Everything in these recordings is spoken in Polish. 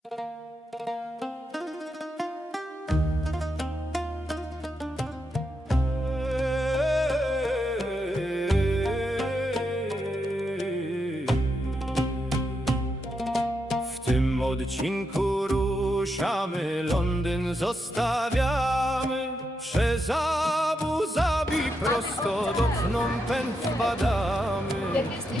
W tym odcinku ruszamy, Londyn zostawiamy, przez Abu Zabi prosto do Phnom Penh wpadamy.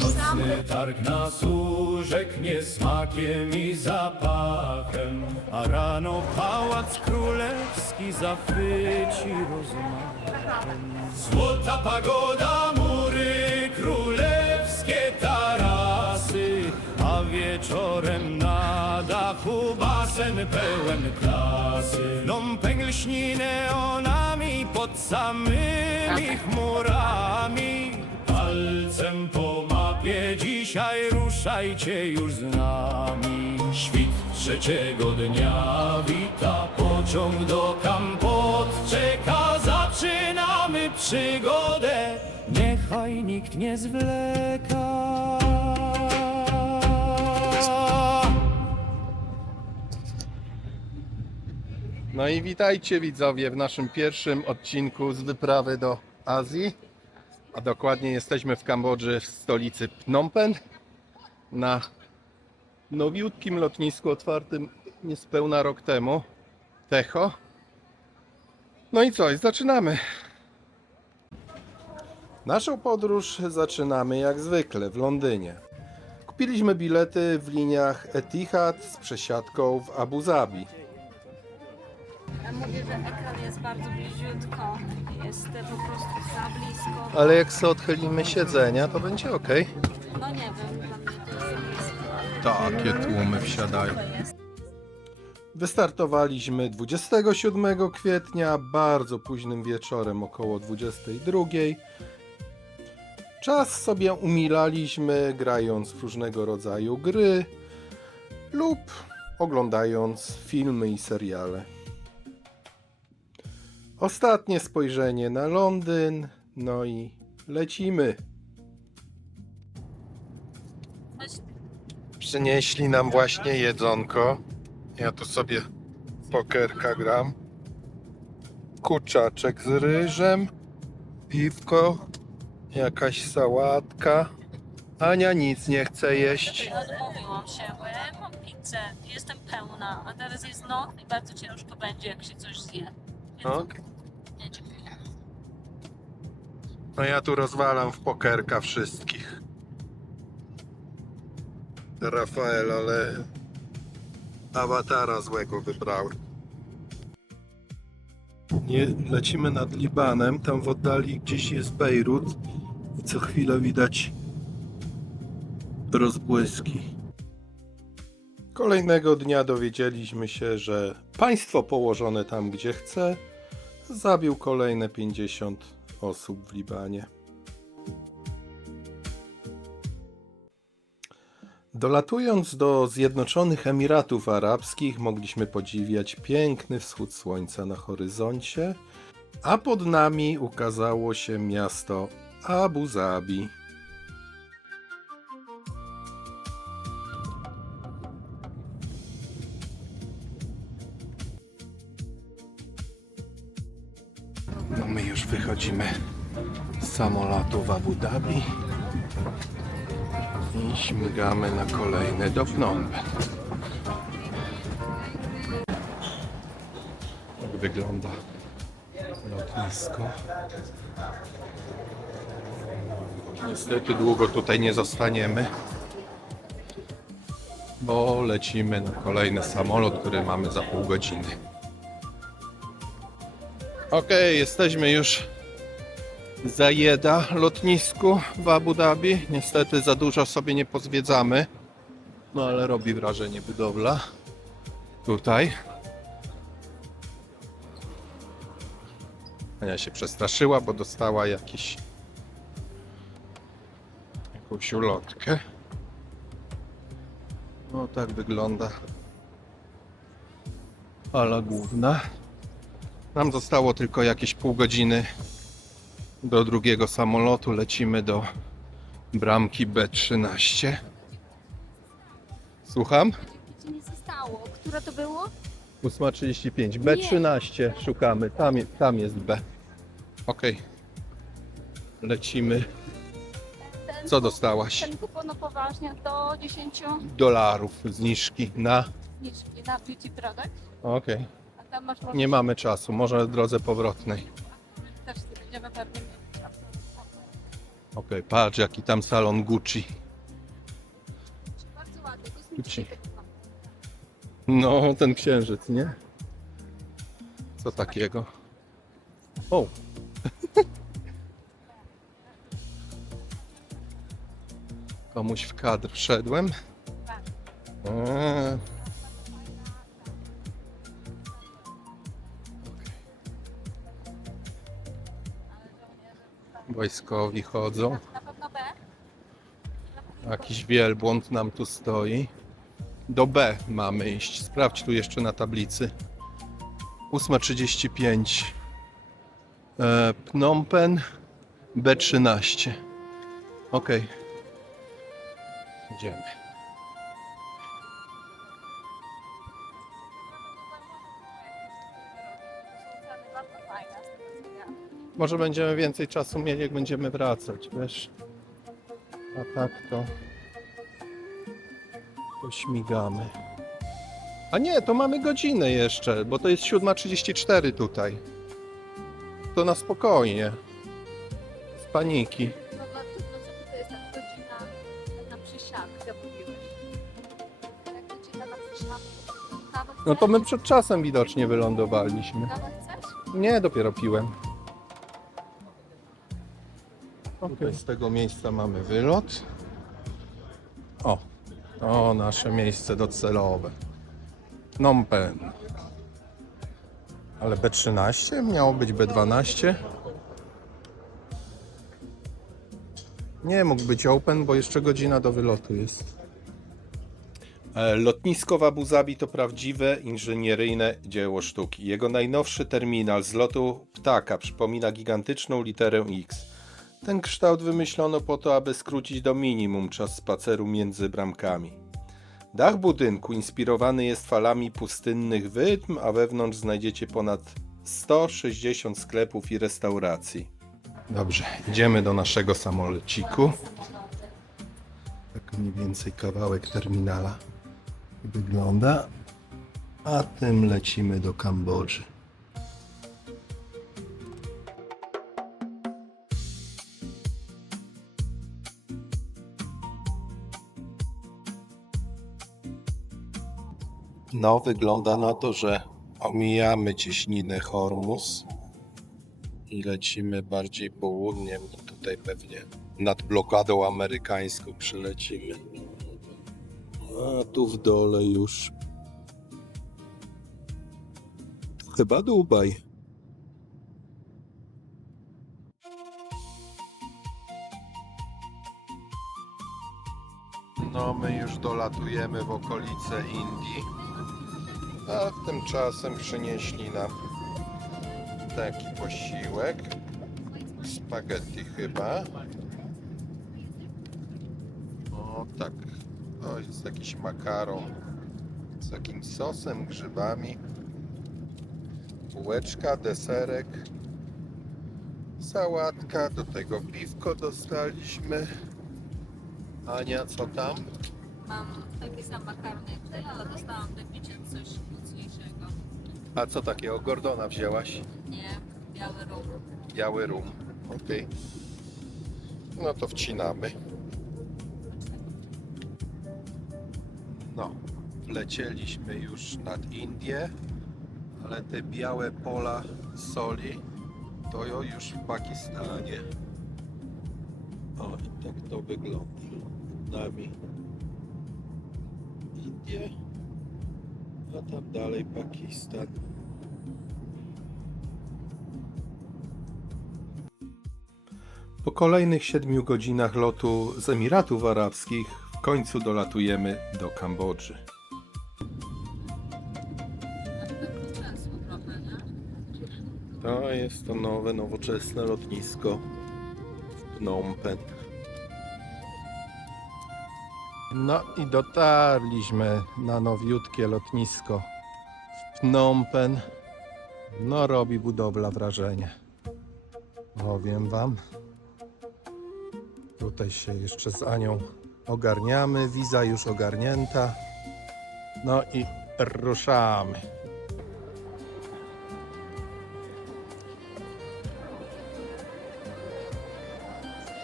Nocny targ nas urzeknie smakiem i zapachem, a rano pałac królewski zachwyci rozmachem. Złota pagoda, mury królewskie, tarasy, a wieczorem na dachu basen pełen klasy. Phnom Penh lśni neonami pod samymi chmurami. Palcem po mapie dzisiaj ruszajcie już z nami. Świt trzeciego dnia wita pociąg do Kampot czeka. Zaczynamy przygodę, niechaj nikt nie zwleka. No i witajcie widzowie w naszym pierwszym odcinku z wyprawy do Azji. A dokładnie jesteśmy w Kambodży, w stolicy Phnom Penh, na nowiutkim lotnisku otwartym niespełna rok temu, Techo. No i co, zaczynamy. Naszą podróż zaczynamy jak zwykle w Londynie. Kupiliśmy bilety w liniach Etihad z przesiadką w Abu Zabi. Ja mówię, że ekran jest bardzo bliziutko, jest po prostu za blisko. Ale jak sobie odchylimy siedzenia, to będzie ok. No nie wiem, dla mnie to jest za blisko. Takie tłumy wsiadają. To jest. Wystartowaliśmy 27 kwietnia, bardzo późnym wieczorem, około 22. Czas sobie umilaliśmy, grając w różnego rodzaju gry lub oglądając filmy i seriale. Ostatnie spojrzenie na Londyn, no i lecimy. Przynieśli nam właśnie jedzonko. Ja tu sobie pokerka gram. Kurczaczek z ryżem, piwko, jakaś sałatka. Ania nic nie chce jeść. Odmówiłam się, bo ja mam pizzę, jestem pełna, a teraz jest noc i bardzo ciężko będzie, jak się coś zje. Więc Okay. nie, dziękuję. No ja tu rozwalam w pokerka wszystkich. Rafael, ale awatara złego wybrały. Nie, lecimy nad Libanem, tam w oddali gdzieś jest Bejrut i co chwilę widać rozbłyski. Kolejnego dnia dowiedzieliśmy się, że państwo położone tam gdzie chce zabił kolejne 50 osób w Libanie. Dolatując do Zjednoczonych Emiratów Arabskich mogliśmy podziwiać piękny wschód słońca na horyzoncie, a pod nami ukazało się miasto Abu Zabi. No my już wychodzimy z samolotu w Abu Dhabi i śmigamy na kolejny do Phnom Penh. Tak wygląda lotnisko. Niestety długo tutaj nie zostaniemy, bo lecimy na kolejny samolot, który mamy za pół godziny. Okej, jesteśmy już za Jeddah lotnisku w Abu Dhabi. Niestety za dużo sobie nie pozwiedzamy, no ale robi wrażenie budowla tutaj. Ania się przestraszyła, bo dostała jakąś ulotkę. No tak wygląda hala główna. Nam zostało tylko jakieś pół godziny do drugiego samolotu. Lecimy do bramki B13. Słucham? stało. Które to było? 8:35. B13 szukamy. Tam jest B. Okej. Lecimy. Co dostałaś? Ten kupon upoważnia do 10 $10 zniżki na... zniżki na beauty product. Okej. A tam masz Nie mamy czasu. Może w drodze powrotnej. też nie będziemy pewnie mieli czasu. Okej, patrz jaki tam salon Gucci. Bardzo ładny, Gucci. kosmiczny. No, ten księżyc, nie? Co takiego? O! Komuś w kadr wszedłem. Eee. Wojskowi chodzą. Na pewno B. Jakiś wielbłąd nam tu stoi. Do B mamy iść. Sprawdź tu jeszcze na tablicy. 8:35. Phnom Penh B13. Ok. Idziemy. Bardzo fajne, z tego co wiem. Może będziemy więcej czasu mieli, jak będziemy wracać, wiesz? A tak to śmigamy. A nie, to mamy godzinę jeszcze, bo to jest 7:34 tutaj. To na spokojnie. Z paniki. No dlatego, co to jest tak godzina na przysiadkę mówiłeś. Jak godzina na przysiadkę. Kawę No to chcesz? my przed czasem widocznie wylądowaliśmy. Kawę chcesz? Nie, dopiero piłem. Okay. Z tego miejsca mamy wylot. O, nasze miejsce docelowe. Phnom Penh. Ale B13? Miało być B12? Nie mógł być open, bo jeszcze godzina do wylotu jest. Lotnisko w Abu Zabi to prawdziwe inżynieryjne dzieło sztuki. Jego najnowszy terminal z lotu ptaka przypomina gigantyczną literę X. Ten kształt wymyślono po to, aby skrócić do minimum czas spaceru między bramkami. Dach budynku inspirowany jest falami pustynnych wydm, a wewnątrz znajdziecie ponad 160 sklepów i restauracji. Dobrze, idziemy do naszego samolociku. Tak mniej więcej kawałek terminala wygląda. A tym lecimy do Kambodży. No, wygląda na to, że omijamy cieśninę Hormuz i lecimy bardziej południem. Tutaj pewnie nad blokadą amerykańską przylecimy. A tu w dole już to chyba Dubaj. No, my już dolatujemy w okolice Indii. A tymczasem przynieśli nam taki posiłek. Spaghetti chyba. O tak. To jest jakiś makaron z jakimś sosem, grzybami. Bułeczka, deserek. Sałatka, do tego piwko dostaliśmy. Ania, co tam? Mam taki sam makaron jak ty, ale dostałam do picia coś mocniejszego. A co takiego? Gordona wzięłaś? Nie, biały rum. Biały rum. Okej. No to wcinamy. No, lecieliśmy już nad Indię, ale te białe pola soli to już w Pakistanie. O, i tak to wygląda. Nad nami Indie, a tam dalej Pakistan. Po kolejnych 7 godzinach lotu z Emiratów Arabskich w końcu dolatujemy do Kambodży. Czasu trochę, nie? To jest to nowe, nowoczesne lotnisko w Phnom Penh. No i dotarliśmy na nowiutkie lotnisko w Phnom Penh. No robi budowla wrażenie. Powiem wam. Tutaj się jeszcze z Anią ogarniamy. Wiza już ogarnięta. No i ruszamy.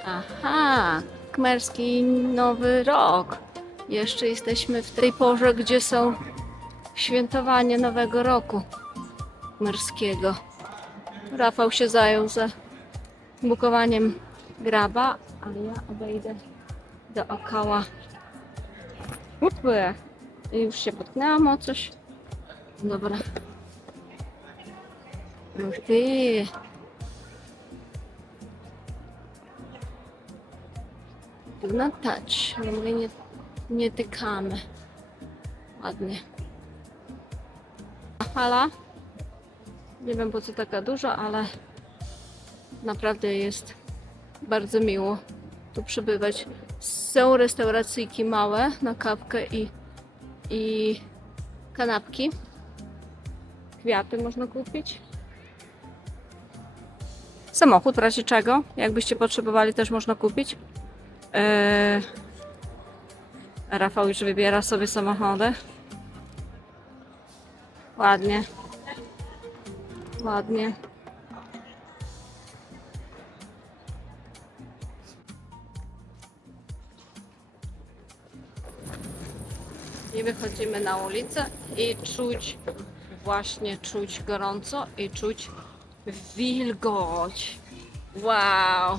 Aha, Khmerski Nowy Rok. Jeszcze jesteśmy w tej porze, gdzie są świętowanie Nowego Roku khmerskiego. Rafał się zajął za bukowaniem graba, ale ja obejdę dookoła. Upły. Już się potknęłam o coś. Dobra. Uch ty. No touch, my nie tykamy. Ładnie. Fala. Nie wiem po co taka duża, ale naprawdę jest bardzo miło tu przybywać. Są restauracyjki małe na kawkę i kanapki. Kwiaty można kupić. Samochód w razie czego, jakbyście potrzebowali, też można kupić. Rafał już wybiera sobie samochody. Ładnie. Ładnie. I wychodzimy na ulicę i czuć gorąco i czuć wilgoć. Wow!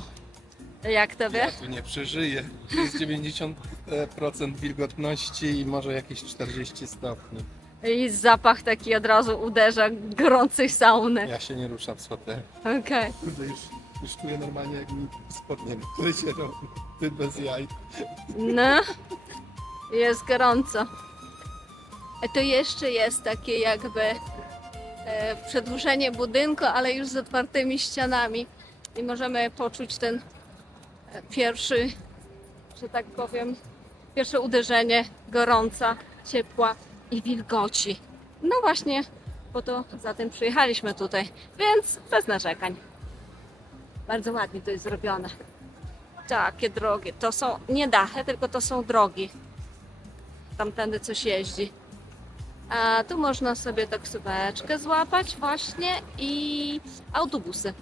Jak tobie? Ja tu nie przeżyję. Tu jest 90% wilgotności i może jakieś 40 stopni. I zapach taki od razu uderza gorącej sauny. Ja się nie ruszam z hotelu. Okej. Kurde, już czuję normalnie jak mi spodnie, które się robi. Ty bez jaj. No, jest gorąco. To jeszcze jest takie jakby przedłużenie budynku, ale już z otwartymi ścianami. I możemy poczuć ten pierwszy, że tak powiem, pierwsze uderzenie gorąca, ciepła i wilgoci. No właśnie, po to za tym przyjechaliśmy tutaj, więc bez narzekań. Bardzo ładnie to jest zrobione. Takie drogie. To są nie dachy, tylko to są drogi. Tamtędy coś jeździ. A tu można sobie taksóweczkę złapać właśnie i autobusy.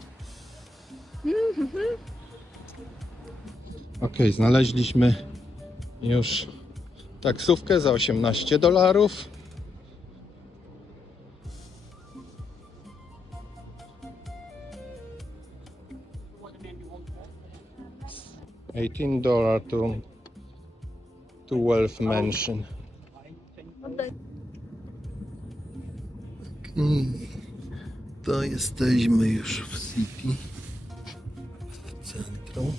Okej, znaleźliśmy już taksówkę za $18. $18 to Wealth Mansion. To jesteśmy już w City, w centrum.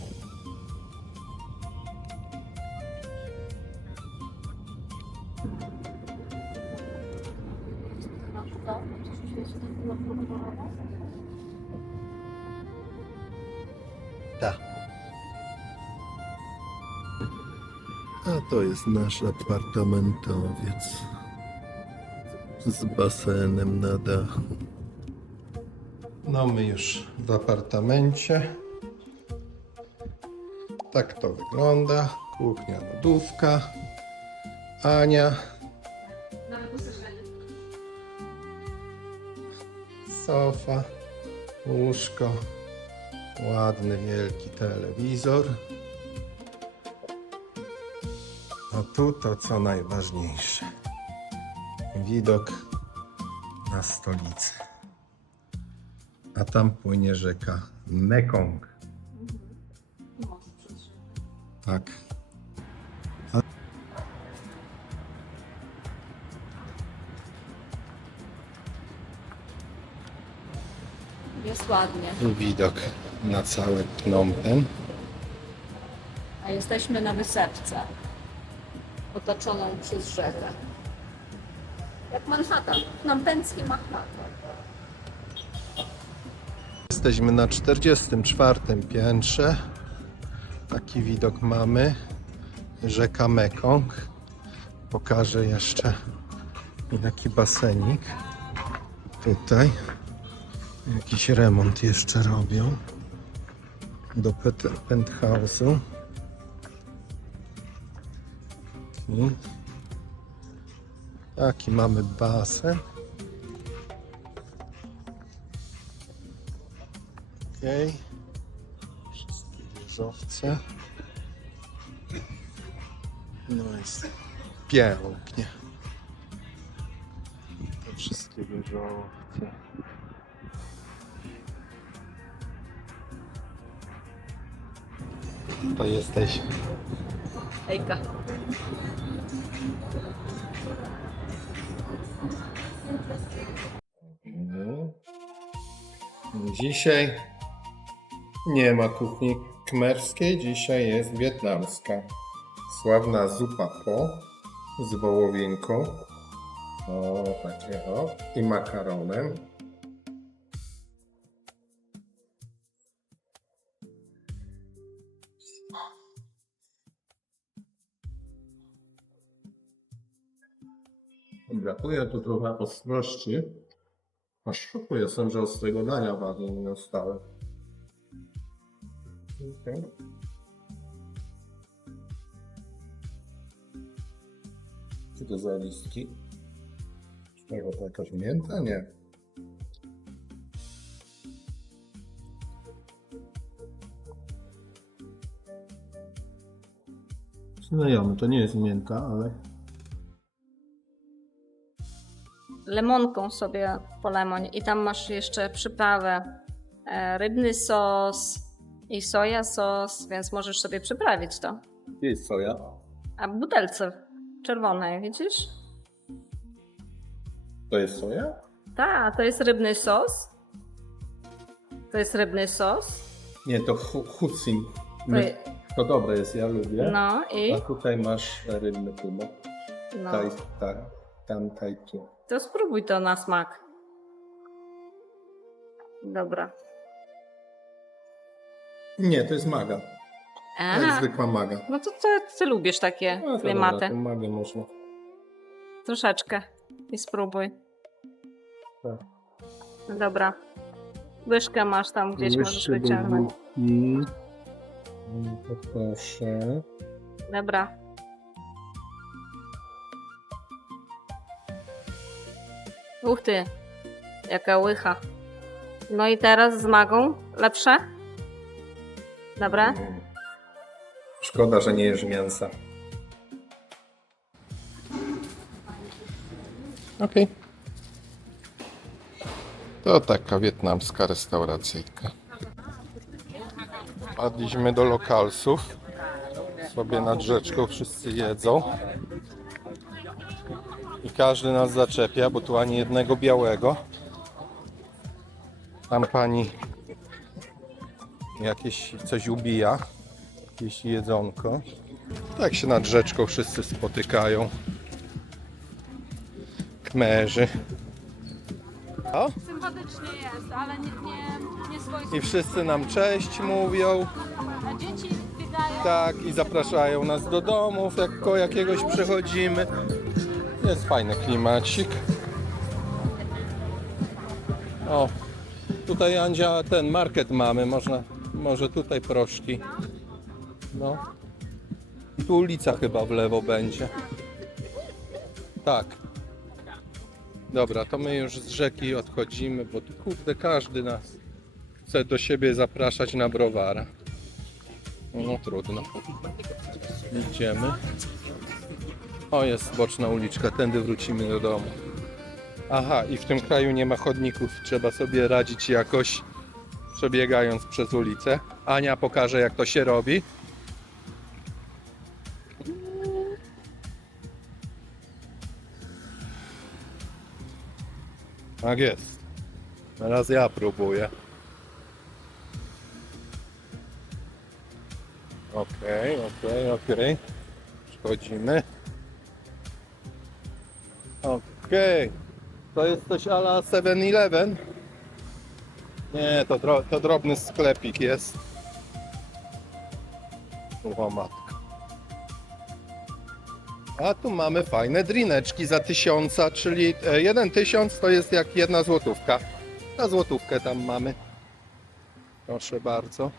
Tak. A to jest nasz apartamentowiec z basenem na dachu. No my już w apartamencie. Tak to wygląda. Kuchnia, lodówka. Ania. Sofa, łóżko, ładny wielki telewizor. A tu to co najważniejsze. Widok na stolicę. A tam płynie rzeka Mekong. Tak. Jest ładnie. Widok na cały Phnom Penh. A jesteśmy na wysepce, otoczoną przez rzekę. Jak Manhattan, pnompeński Manhattan. Jesteśmy na 44. piętrze. Taki widok mamy. rzeka Mekong. Pokażę jeszcze jaki basenik. Tutaj jakiś remont jeszcze robią do penthouse'u. I taki mamy basen. Okej. Wszystkie wieżowce. No jest pięknie. Te wszystkie wieżowce. To jesteś. Hejka. Dzisiaj nie ma kuchni khmerskiej, dzisiaj jest wietnamska. Sławna zupa po z wołowinką. O, takie o. I makaronem. Brakuje tu trochę ostrości. Aż w szoku jestem, że ostrego dania bardzo nie dostałem. Okay. Co to za listki? Z czego to jakaś mięta? Nie. Znajomy, to nie jest mięta, ale... Lemonką sobie polemoń i tam masz jeszcze przyprawę, rybny sos i soja sos, więc możesz sobie przyprawić to. Gdzie jest soja? A w butelce czerwonej, widzisz? To jest soja? Tak, to jest rybny sos. To jest rybny sos. Nie, to husin. To dobre jest, ja lubię. No i? A tutaj masz rybny tubok. No. Tam, tu. To spróbuj to na smak. Dobra. Nie, to jest maga. To jest Aha, zwykła maga. no to ty lubisz takie No to klimaty. dobra, to magę można. Troszeczkę i spróbuj. Tak. Dobra. Łyżkę masz tam gdzieś, możesz Łyżkę do wyciągnąć. bułki. Poproszę. Dobra. Ty, jaka łycha. No i teraz z magą lepsze? Dobra? Szkoda, że nie jesz mięsa. Okej. To taka wietnamska restauracyjka. Padliśmy do lokalsów. Sobie nad rzeczką wszyscy jedzą. I każdy nas zaczepia, bo tu ani jednego białego. Tam pani jakieś coś ubija. Jakieś jedzonko. Tak się nad rzeczką wszyscy spotykają. Khmerzy. O? Sympatycznie jest, ale nie swojskie. I wszyscy nam cześć mówią. A dzieci biegają. Tak, i zapraszają nas do domów, jak koło jakiegoś przychodzimy. Jest fajny klimacik. O, tutaj Andzia, ten market mamy, może tutaj proszki. No. Tu ulica chyba w lewo będzie. Tak. Dobra, to my już z rzeki odchodzimy, bo tu kurde każdy nas chce do siebie zapraszać na browara. No trudno. Idziemy. O, jest boczna uliczka, tędy wrócimy do domu. Aha, i w tym kraju nie ma chodników, trzeba sobie radzić jakoś przebiegając przez ulicę. Ania pokaże, jak to się robi. Tak jest. Teraz ja próbuję. Okej. Przechodzimy. Okej. To jest coś a la 7-Eleven? Nie, to drobny sklepik jest. O matka. A tu mamy fajne drineczki za 1000, czyli 1000 to jest jak 1 złotówka. Na złotówkę tam mamy. Proszę bardzo.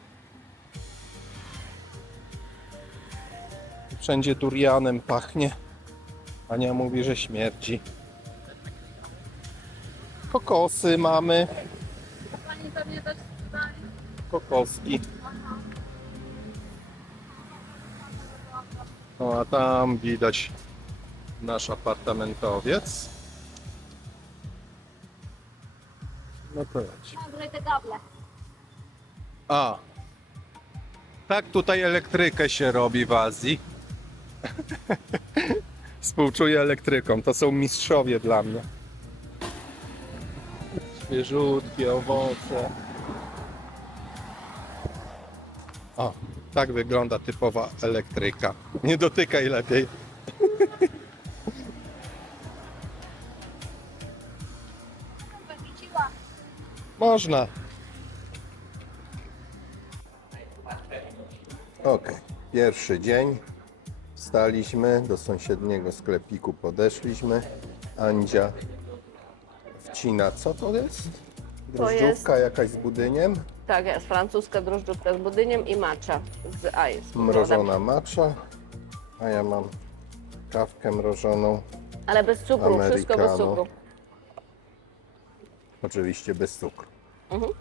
Wszędzie durianem pachnie. Ania mówi, że śmierdzi. Kokosy mamy. Pani pewnie też tutaj. Kokoski. No a tam widać nasz apartamentowiec. No to leci. Nagraj te gable. A, tak tutaj elektrykę się robi w Azji. Współczuję elektrykom, to są mistrzowie dla mnie. Świeżutkie owoce. O, tak wygląda typowa elektryka. Nie dotykaj lepiej. Można. Ok, pierwszy dzień. Wstaliśmy, do sąsiedniego sklepiku podeszliśmy. Andzia wcina, co to jest? Drożdżówka jakaś z budyniem. Tak jest, francuska drożdżówka z budyniem i matcha z ice. Mrożona matcha. A ja mam kawkę mrożoną. Ale bez cukru, wszystko bez Americano. cukru. Oczywiście bez cukru. Mhm.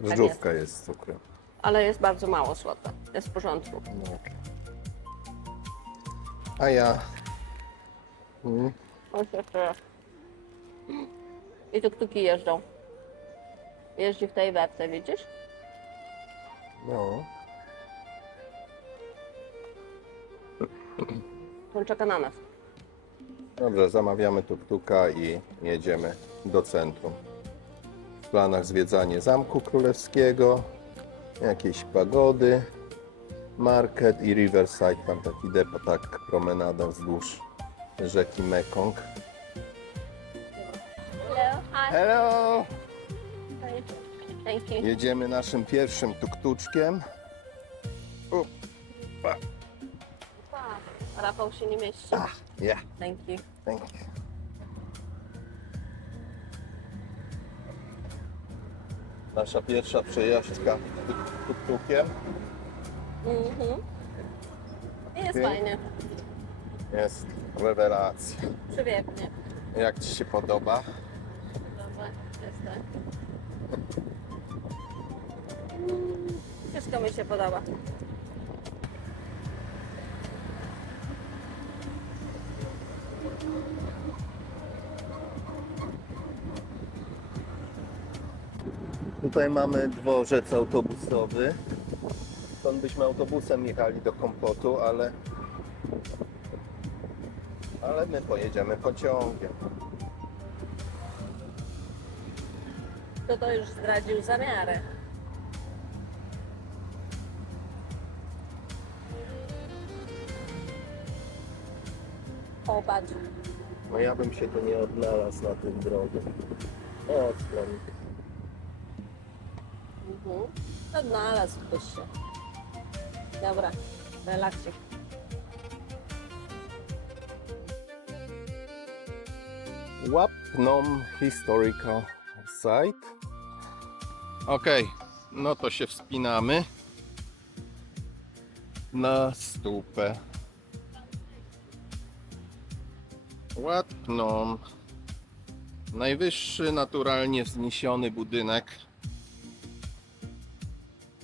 Drożdżówka jest z cukrem. Ale jest bardzo mało słodka. Jest w porządku. No. A ja... Chodź jeszcze raz. I tuk-tuki jeżdżą. Jeździ w tej wepce, widzisz? No. On czeka na nas. Dobrze, zamawiamy tuk-tuka i jedziemy do centrum. W planach zwiedzanie Zamku Królewskiego, jakieś pagody, market i Riverside, tam taki depo, tak promenada wzdłuż rzeki Mekong. Hello, hi. Hello! Thank you. Jedziemy naszym pierwszym tuk-tuczkiem. Rafał się nie mieści. Yeah, Thank you. thank you. Nasza pierwsza przejażdżka tuk-tukiem. Mhm. Jest Ty? fajnie. Jest rewelacja. Przepięknie. Jak Ci się podoba? Dobra, jest tak. Wszystko mi się podoba. Tutaj mamy dworzec autobusowy. Stąd byśmy autobusem jechali do Kompotu, ale my pojedziemy pociągiem. To już zdradził zamiary. O, patrz. No ja bym się tu nie odnalazł na tym drodze. O, skronik. Odnalazłbyś się. Dobra, relaksie. Wat Phnom Historical Site. Ok, no to się wspinamy na stupę. Wat Phnom. Najwyższy naturalnie wzniesiony budynek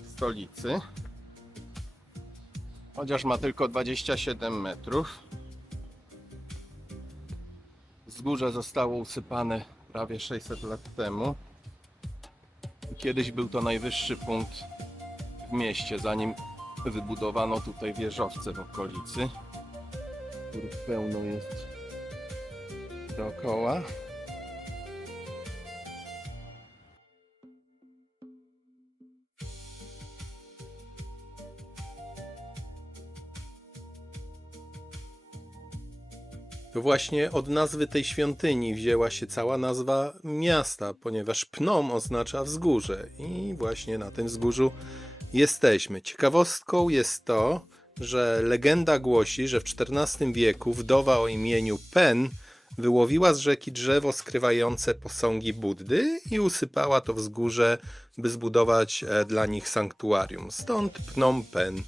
stolicy. Chociaż ma tylko 27 metrów. Wzgórze zostało usypane prawie 600 lat temu. Kiedyś był to najwyższy punkt w mieście, zanim wybudowano tutaj wieżowce w okolicy, których pełno jest dookoła. To właśnie od nazwy tej świątyni wzięła się cała nazwa miasta, ponieważ Phnom oznacza wzgórze i właśnie na tym wzgórzu jesteśmy. Ciekawostką jest to, że legenda głosi, że w XIV wieku wdowa o imieniu Pen wyłowiła z rzeki drzewo skrywające posągi Buddy i usypała to wzgórze, by zbudować dla nich sanktuarium. Stąd Phnom Penh,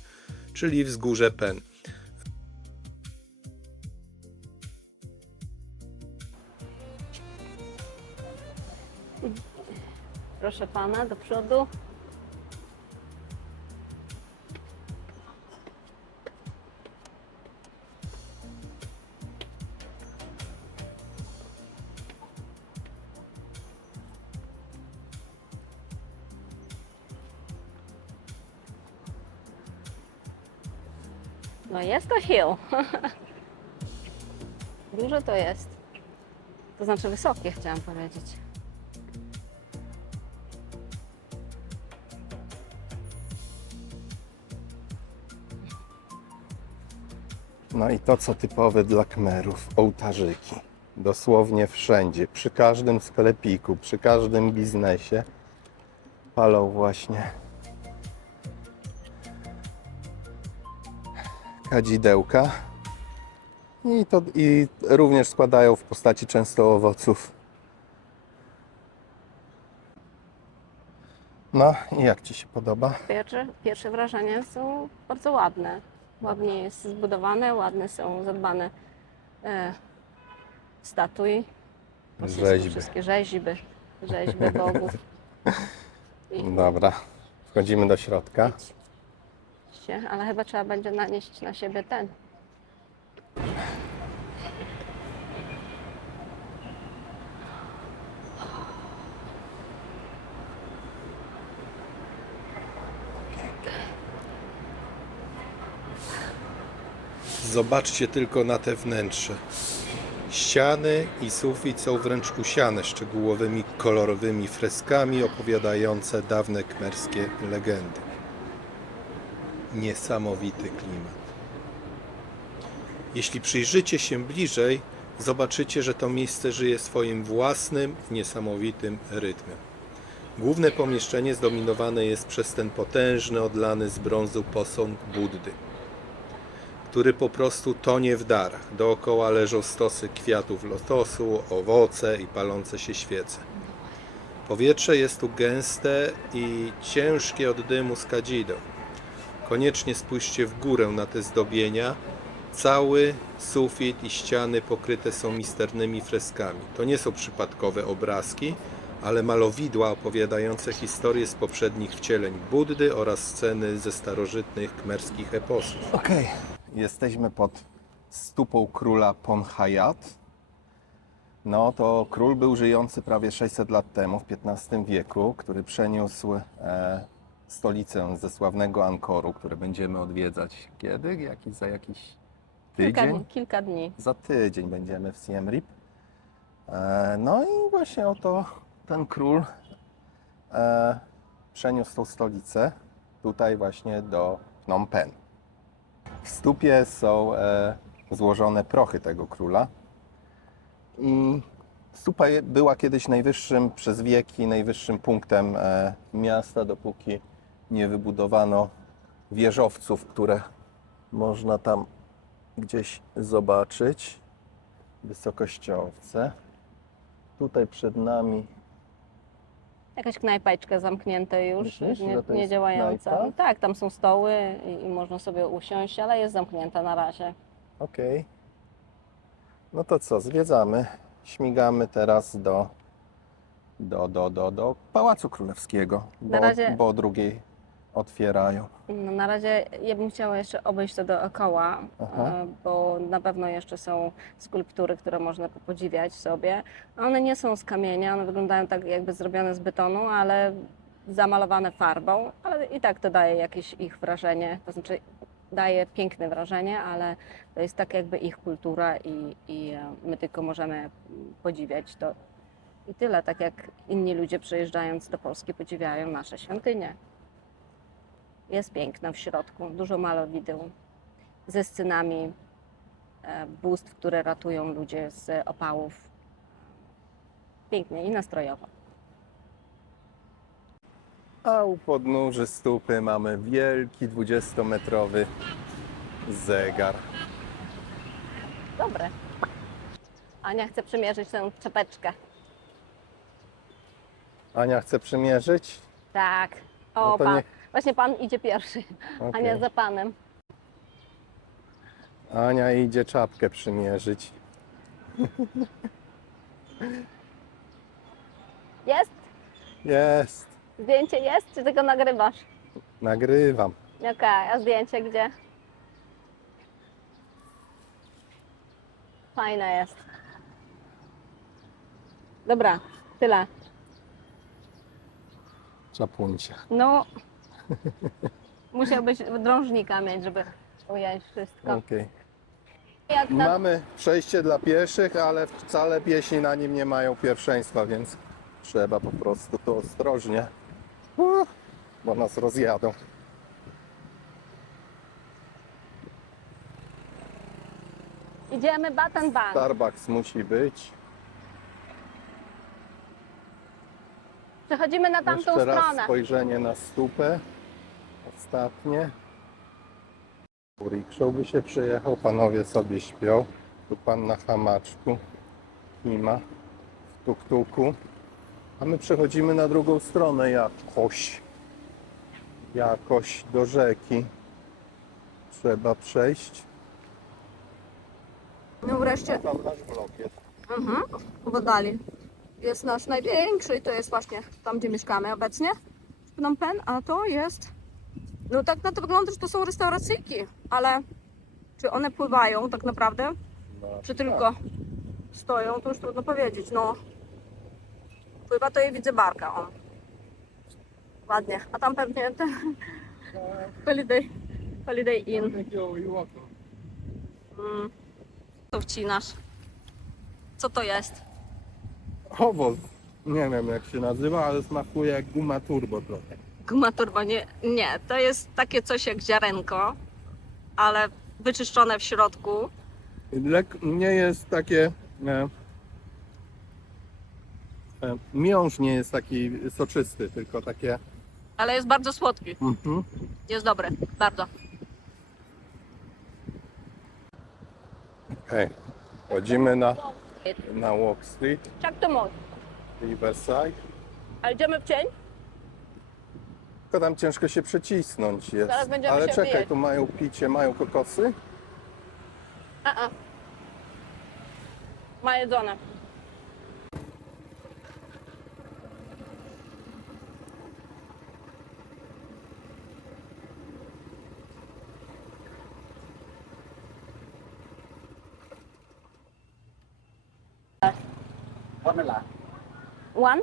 czyli wzgórze Pen. Proszę pana, do przodu. No jest to hill. Duże to jest. To znaczy wysokie, chciałam powiedzieć. No i to, co typowe dla Khmerów, ołtarzyki. Dosłownie wszędzie, przy każdym sklepiku, przy każdym biznesie palą właśnie kadzidełka. I również składają w postaci często owoców. No i jak Ci się podoba? Pierwsze wrażenia są bardzo ładne. Ładnie jest zbudowane, ładne są zadbane statui. Rzeźby. Wszystkie rzeźby bogów. Dobra, wchodzimy do środka. Ale chyba trzeba będzie nanieść na siebie ten. Zobaczcie tylko na te wnętrze. Ściany i sufit są wręcz usiane szczegółowymi, kolorowymi freskami opowiadające dawne khmerskie legendy. Niesamowity klimat. Jeśli przyjrzycie się bliżej, zobaczycie, że to miejsce żyje swoim własnym, niesamowitym rytmem. Główne pomieszczenie zdominowane jest przez ten potężny, odlany z brązu posąg Buddy, który po prostu tonie w darach. Dookoła leżą stosy kwiatów lotosu, owoce i palące się świece. Powietrze jest tu gęste i ciężkie od dymu z kadzideł. Koniecznie spójrzcie w górę na te zdobienia. Cały sufit i ściany pokryte są misternymi freskami. To nie są przypadkowe obrazki, ale malowidła opowiadające historie z poprzednich wcieleń Buddy oraz sceny ze starożytnych khmerskich eposów. Okej. Jesteśmy pod stupą króla Ponchayat. No to król był żyjący prawie 600 lat temu, w XV wieku, który przeniósł stolicę ze sławnego Angkoru, które będziemy odwiedzać kiedy? Za jakiś tydzień? Kilka dni. Za tydzień będziemy w Siem Reap. No i właśnie oto ten król przeniósł tą stolicę tutaj właśnie do Phnom Penh. W stupie są złożone prochy tego króla. I stupa była kiedyś najwyższym, przez wieki najwyższym punktem miasta, dopóki nie wybudowano wieżowców, które można tam gdzieś zobaczyć. Wysokościowce. Tutaj przed nami. Jakaś knajpeczka zamknięta już, Myślisz, że to nie jest działająca. knajpa? Tak, tam są stoły i można sobie usiąść, ale jest zamknięta na razie. Okej. No to co, zwiedzamy. Śmigamy teraz do Pałacu Królewskiego, Na razie- bo o drugiej otwierają. No, na razie ja bym chciała jeszcze obejść to dookoła, Aha. bo na pewno jeszcze są skulptury, które można podziwiać sobie. One nie są z kamienia, one wyglądają tak jakby zrobione z betonu, ale zamalowane farbą, ale i tak to daje jakieś ich wrażenie, to znaczy daje piękne wrażenie, ale to jest tak jakby ich kultura i my tylko możemy podziwiać to. I tyle, tak jak inni ludzie przyjeżdżając do Polski podziwiają nasze świątynie. Jest piękno w środku, dużo malowideł ze scenami bóstw, które ratują ludzie z opałów. Pięknie i nastrojowo. A u podnóży stupy mamy wielki 20-metrowy zegar. Dobre. Ania chce przymierzyć tę czapeczkę. Ania chce przymierzyć? Tak. No O, to pan. niech- Właśnie pan idzie pierwszy. Okej. Ania za panem. Ania idzie czapkę przymierzyć. Jest? Jest. Zdjęcie jest, czy tylko nagrywasz? Nagrywam. Okej, a zdjęcie gdzie? Fajne jest. Dobra, tyle. Czapuncie. No, musiałbyś drążnika mieć, żeby ująć wszystko. Okej. Jak na... Mamy przejście dla pieszych, ale wcale piesi na nim nie mają pierwszeństwa, więc trzeba po prostu to ostrożnie, bo nas rozjadą. Idziemy Batan Bank. Starbucks musi być. Przechodzimy na tamtą Jeszcze raz stronę. spojrzenie na stupę. Ostatnie. Rikshow by się przejechał, panowie sobie śpią. Tu pan na hamaczku. Ima w tuk-tuku. A my przechodzimy na drugą stronę jakoś do rzeki. Trzeba przejść. No wreszcie, Tam nasz blok jest. bo dalej jest nasz największy i to jest właśnie tam, gdzie mieszkamy obecnie w Phnom Penh, a to jest, no tak na to wygląda, że to są restauracyjki, ale czy one pływają tak naprawdę, No, czy tylko stoją, to już trudno powiedzieć, no pływa to je widzę barka, o. Ładnie, a tam pewnie ten Holiday Inn. To wcinasz. Co to jest? Owoc. Nie wiem jak się nazywa, ale smakuje jak guma turbo trochę. Guma turbo, nie, to jest takie coś jak ziarenko, ale wyczyszczone w środku. Nie jest takie... miąższ nie jest taki soczysty, tylko takie... Ale jest bardzo słodki. Jest dobry, bardzo. Okej. Chodzimy na Walk Street, Czak to moc. Riverside. A idziemy w cień? Tylko tam ciężko się przecisnąć jest. Zaraz będziemy Ale się czekaj, obijać. tu mają picie, mają kokosy. Ma jedzone. One?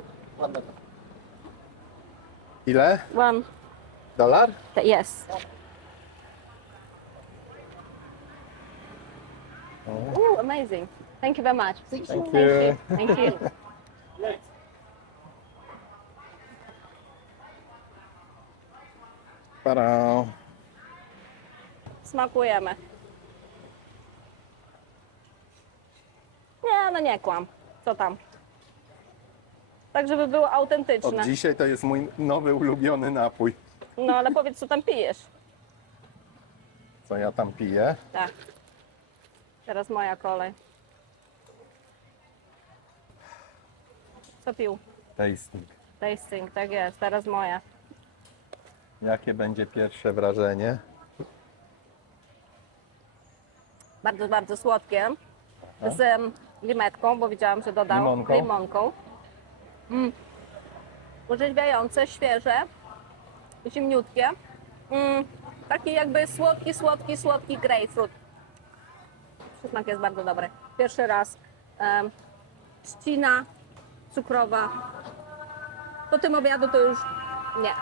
Ile? One. Dolar? Yes. Ooh, amazing. Thank you very much. Thank you. Thank you. Para. Smakujemy. Nie, no nie kłam. Co tam? Tak, żeby było Od autentyczne. dzisiaj to jest mój nowy ulubiony napój. No ale powiedz, co tam pijesz. Co ja tam piję? Tak. Teraz moja kolej. Co pił? Tasting. Tasting, tak jest. Teraz moja. Jakie będzie pierwsze wrażenie? Bardzo, bardzo słodkie. Z limetką, bo widziałam, że dodał Limonką. limonką. Orzeźwiające, świeże, zimniutkie. Taki jakby słodki grapefruit. Przysmak jest bardzo dobry. Pierwszy raz. Trzcina cukrowa. Po tym obiadu to już nie.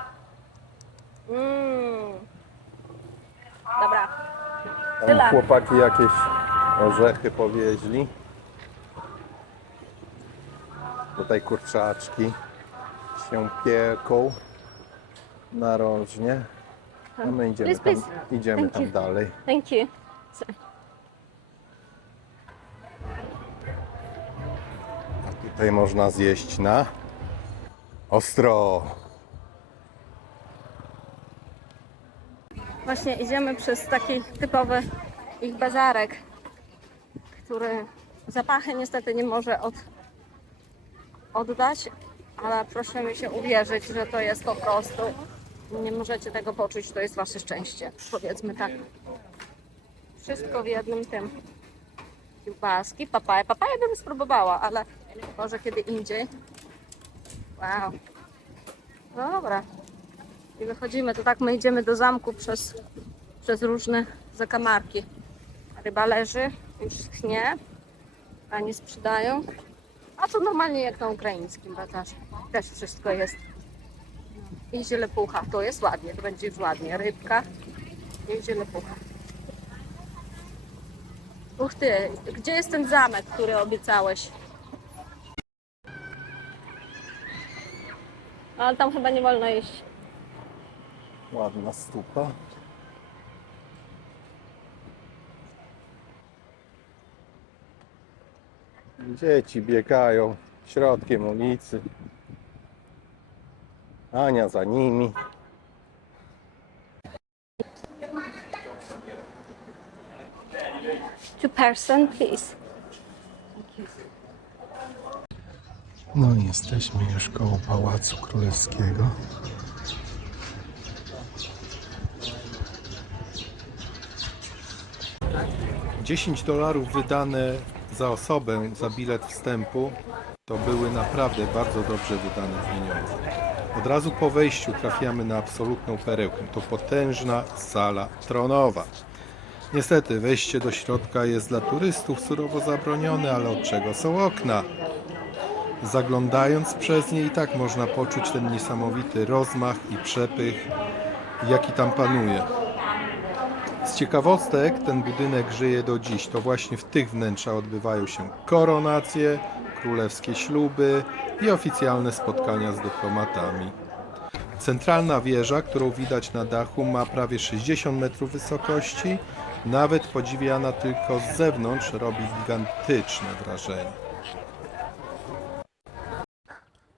Dobra. Tam Tyle. chłopaki jakieś orzechy powieźli. Tutaj kurczaczki się pieką narożnie. A my idziemy Please, tam, please. idziemy Thank tam you. dalej. Thank you. Tutaj można zjeść na ostro. Właśnie idziemy przez taki typowy ich bazarek, który zapachy niestety nie może oddać, ale proszę mi się uwierzyć, że to jest po prostu, nie możecie tego poczuć, to jest wasze szczęście, powiedzmy tak. Wszystko w jednym tym. Kiełbaski, papaja. Papaja bym spróbowała, ale może kiedy indziej. Wow. No dobra. I wychodzimy, to tak my idziemy do zamku przez różne zakamarki. Ryba leży, już schnie, a nie sprzedają. A to normalnie jak na ukraińskim bazarze. Też wszystko jest. I zielepucha, to jest ładnie, to będzie już ładnie. Rybka i zielepucha. Uch ty, gdzie jest ten zamek, który obiecałeś? Ale tam chyba nie wolno iść. Ładna stupa. Dzieci biegają środkiem ulicy. Ania za nimi. Two-person, please. No i jesteśmy już koło Pałacu Królewskiego. $10 wydane za osobę, za bilet wstępu, to były naprawdę bardzo dobrze wydane pieniądze. Od razu po wejściu trafiamy na absolutną perełkę. To potężna sala tronowa. Niestety wejście do środka jest dla turystów surowo zabronione, ale od czego są okna? Zaglądając przez nie i tak można poczuć ten niesamowity rozmach i przepych, jaki tam panuje. Z ciekawostek ten budynek żyje do dziś. To właśnie w tych wnętrzach odbywają się koronacje, królewskie śluby i oficjalne spotkania z dyplomatami. Centralna wieża, którą widać na dachu, ma prawie 60 metrów wysokości. Nawet podziwiana tylko z zewnątrz robi gigantyczne wrażenie.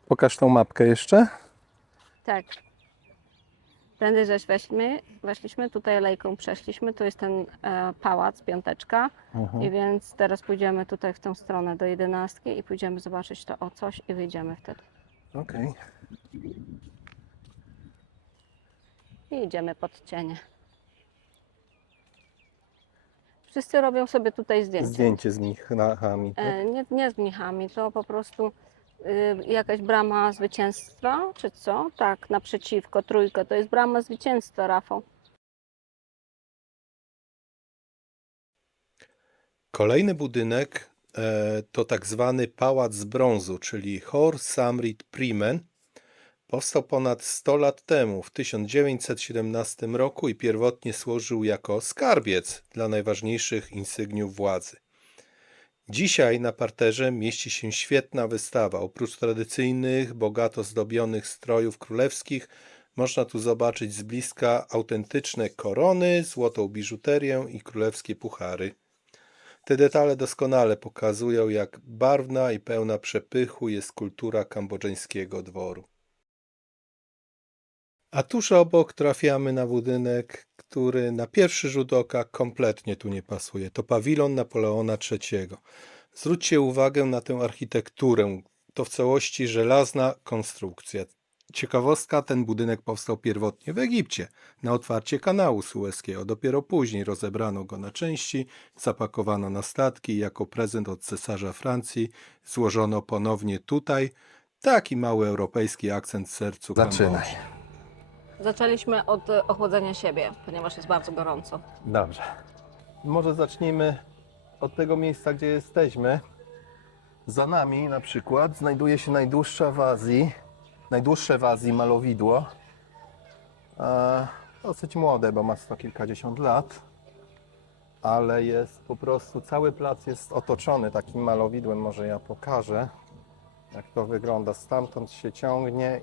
Pokaż tą mapkę jeszcze. Tak. Tędy żeś weszliśmy, tutaj alejką przeszliśmy, tu jest ten pałac, piąteczka. I więc teraz pójdziemy tutaj w tą stronę do 11 i pójdziemy zobaczyć to o coś i wyjdziemy wtedy. Okej. I idziemy pod cienie. Wszyscy robią sobie tutaj zdjęcia. Zdjęcie z mnichami. Tak? Nie z mnichami, to po prostu jakaś brama zwycięstwa, czy co? Tak, naprzeciwko, trójka, to jest brama zwycięstwa, Rafał. Kolejny budynek to tak zwany Pałac z Brązu, czyli Hor Samrit Primen. Powstał ponad 100 lat temu, w 1917 roku i pierwotnie służył jako skarbiec dla najważniejszych insygniów władzy. Dzisiaj na parterze mieści się świetna wystawa. Oprócz tradycyjnych, bogato zdobionych strojów królewskich, można tu zobaczyć z bliska autentyczne korony, złotą biżuterię i królewskie puchary. Te detale doskonale pokazują, jak barwna i pełna przepychu jest kultura kambodżańskiego dworu. A tuż obok trafiamy na budynek, który na pierwszy rzut oka kompletnie tu nie pasuje. To pawilon Napoleona III. Zwróćcie uwagę na tę architekturę. To w całości żelazna konstrukcja. Ciekawostka, ten budynek powstał pierwotnie w Egipcie, na otwarcie kanału sueskiego. Dopiero później rozebrano go na części, zapakowano na statki i jako prezent od cesarza Francji złożono ponownie tutaj. Taki mały europejski akcent w sercu Kambodży. Zaczęliśmy od ochłodzenia siebie, ponieważ jest bardzo gorąco. Dobrze. Może zacznijmy od tego miejsca, gdzie jesteśmy. Za nami na przykład znajduje się najdłuższe w Azji malowidło. Dosyć młode, bo ma sto kilkadziesiąt lat. Ale jest po prostu, cały plac jest otoczony takim malowidłem. Może ja pokażę, jak to wygląda. Stamtąd się ciągnie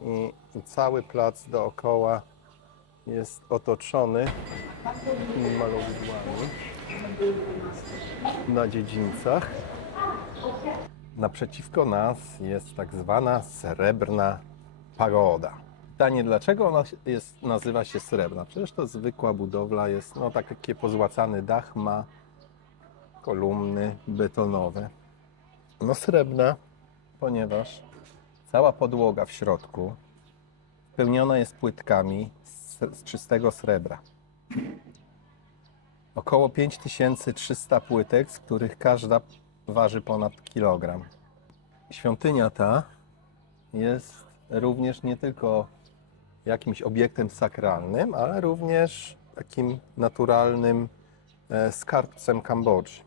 i cały plac dookoła jest otoczony takimi malowidłami na dziedzińcach. Naprzeciwko nas jest tak zwana srebrna pagoda. pytanie, dlaczego ona nazywa się srebrna? Przecież to zwykła budowla, jest no taki pozłacany dach, ma kolumny betonowe. No srebrna, ponieważ cała podłoga w środku wypełniona jest płytkami z czystego srebra. Około 5300 płytek, z których każda waży ponad kilogram. Świątynia ta jest również nie tylko jakimś obiektem sakralnym, ale również takim naturalnym skarbcem Kambodży.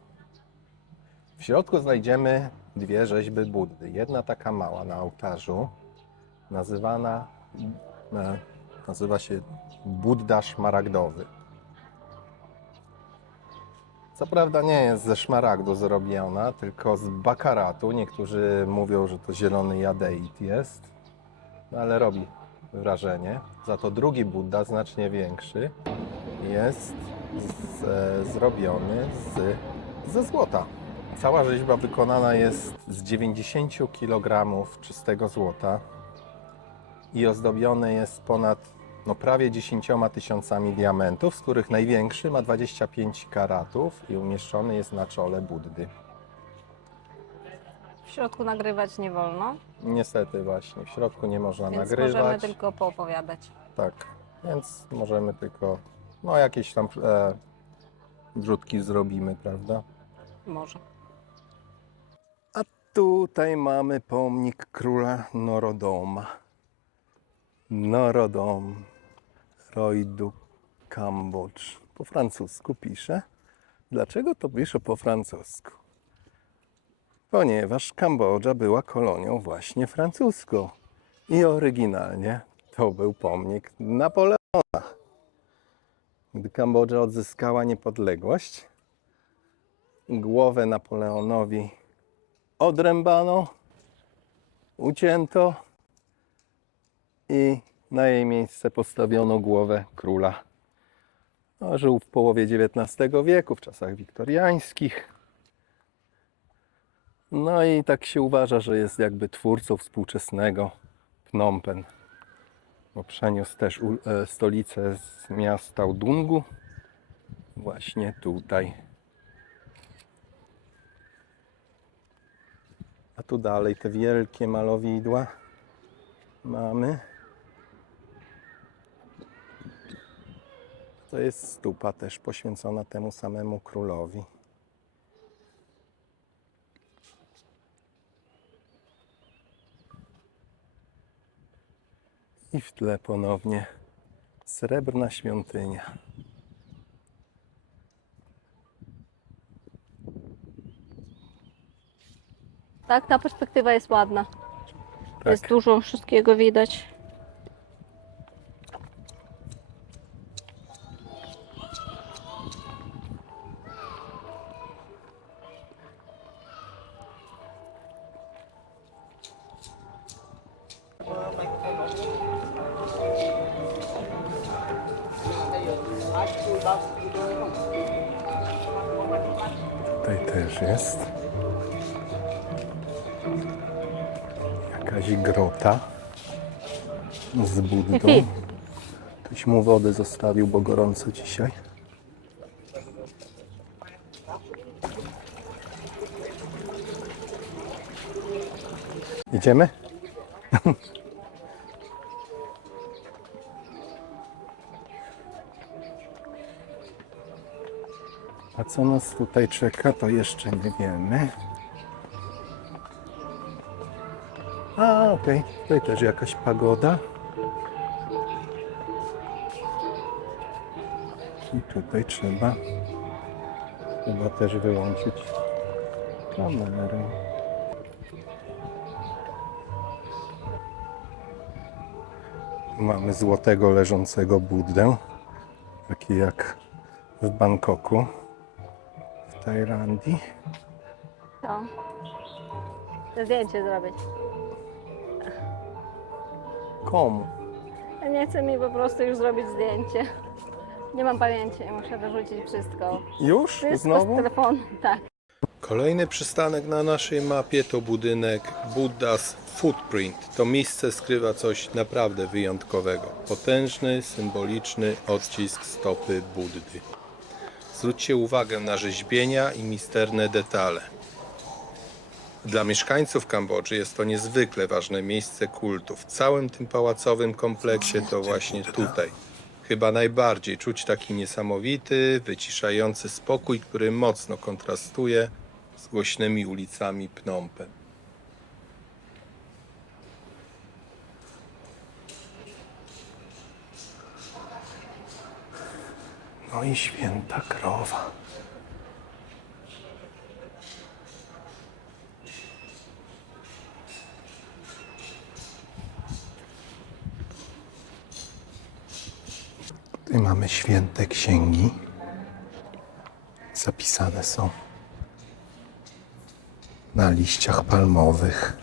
W środku znajdziemy dwie rzeźby Buddy. Jedna taka mała na ołtarzu, nazywa się Budda szmaragdowy. Co prawda nie jest ze szmaragdu zrobiona, tylko z bakaratu. Niektórzy mówią, że to zielony jadeit jest, no ale robi wrażenie. Za to drugi Budda, znacznie większy, jest zrobiony ze złota. Cała rzeźba wykonana jest z 90 kg czystego złota i ozdobione jest ponad prawie 10 000 diamentów, z których największy ma 25 karatów i umieszczony jest na czole Buddy. W środku nagrywać nie wolno, Niestety właśnie, w środku nie można więc nagrywać. możemy tylko poopowiadać. Tak, więc możemy tylko jakieś tam wrzutki zrobimy, prawda? Może. A tutaj mamy pomnik króla Norodoma. Norodom, Roi du Cambodge. Po francusku pisze. Dlaczego to pisze po francusku? Ponieważ Kambodża była kolonią właśnie francuską. I oryginalnie to był pomnik Napoleona. Gdy Kambodża odzyskała niepodległość, głowę Napoleonowi odrębano, ucięto i na jej miejsce postawiono głowę króla. Żył w połowie XIX wieku, w czasach wiktoriańskich. No i tak się uważa, że jest jakby twórcą współczesnego Phnom Penh. Bo przeniósł też stolicę z miasta Udungu właśnie tutaj. A tu dalej te wielkie malowidła mamy. To jest stupa też poświęcona temu samemu królowi. I w tle ponownie srebrna świątynia. Tak, ta perspektywa jest ładna. Tak. Jest dużo wszystkiego widać. Tutaj też jest jakaś grota z Buddą. Ktoś mu wodę zostawił, bo gorąco dzisiaj. Idziemy? A co nas tutaj czeka, to jeszcze nie wiemy. Okej. Tutaj też jakaś pagoda. I tutaj trzeba chyba też wyłączyć kamerę. Mamy złotego leżącego Buddę, taki jak w Bangkoku, w Tajlandii. Co? To zdjęcie zrobić. Komu? Nie chce mi po prostu już zrobić zdjęcie. Nie mam pamięci, muszę wyrzucić wszystko. Już? Wszystko Znowu? z telefonu, tak. Kolejny przystanek na naszej mapie to budynek Buddha's Footprint. To miejsce skrywa coś naprawdę wyjątkowego. Potężny, symboliczny odcisk stopy Buddy. Zwróćcie uwagę na rzeźbienia i misterne detale. Dla mieszkańców Kambodży jest to niezwykle ważne miejsce kultu. W całym tym pałacowym kompleksie to właśnie tutaj. Chyba najbardziej czuć taki niesamowity, wyciszający spokój, który mocno kontrastuje z głośnymi ulicami Phnom Penh. No i święta krowa. Tutaj mamy święte księgi. Zapisane są na liściach palmowych.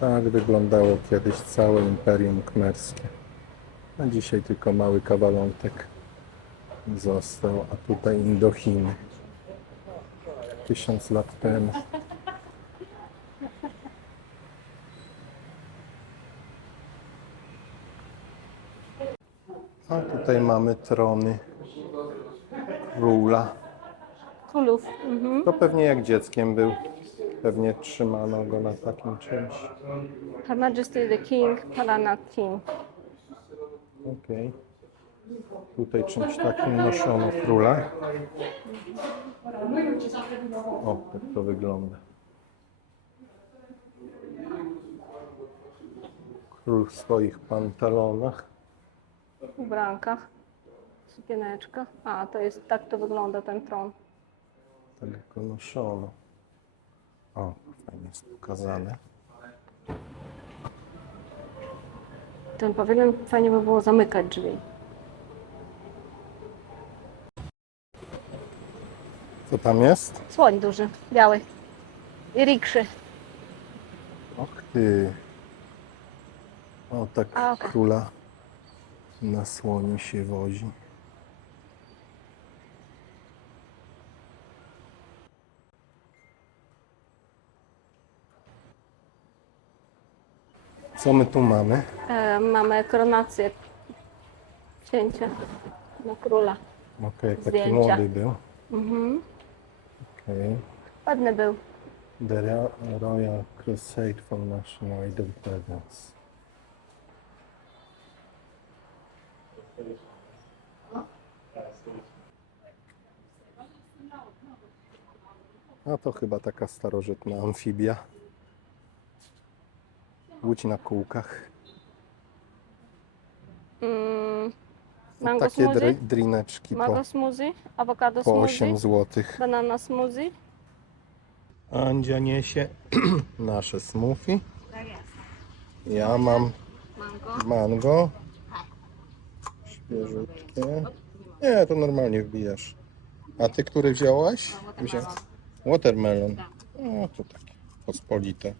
Tak wyglądało kiedyś całe Imperium Khmerskie. A dzisiaj tylko mały kawałek został, a tutaj Indochiny. 1000 lat temu. A tutaj mamy trony króla. Królów. Mhm. To pewnie jak dzieckiem był. Pewnie trzymano go na takim czymś. Her Majesty the King, Parana King. Okej. Tutaj czymś takim noszono króla. O, tak to wygląda. Król w swoich pantalonach. W ubrankach. Sukieneczka. A, to jest, tak to wygląda ten tron. Tak jak go noszono. O, fajnie jest pokazane. Ten pawilon fajnie by było zamykać drzwi. Co tam jest? Słoń duży, biały. I rikszy. Och ty. O, tak A, okej. króla na słoniu się wozi. Co my tu mamy? Mamy koronację księcia na króla. Okej, taki Zdjęcia. młody był. Mhm. Okej. Ładny był. The Royal Crusade for National Independence. A to chyba taka starożytna amfibia. Łódź na kółkach. Mango Takie smoothie, drineczki mango smoothie, awokado po smoothie, 8 zł. banana smoothie. Andzia niesie nasze smoothie. Ja mam mango. Świeżutkie. Nie, to normalnie wbijasz. A ty który wziąłaś? Watermelon. No to takie pospolite.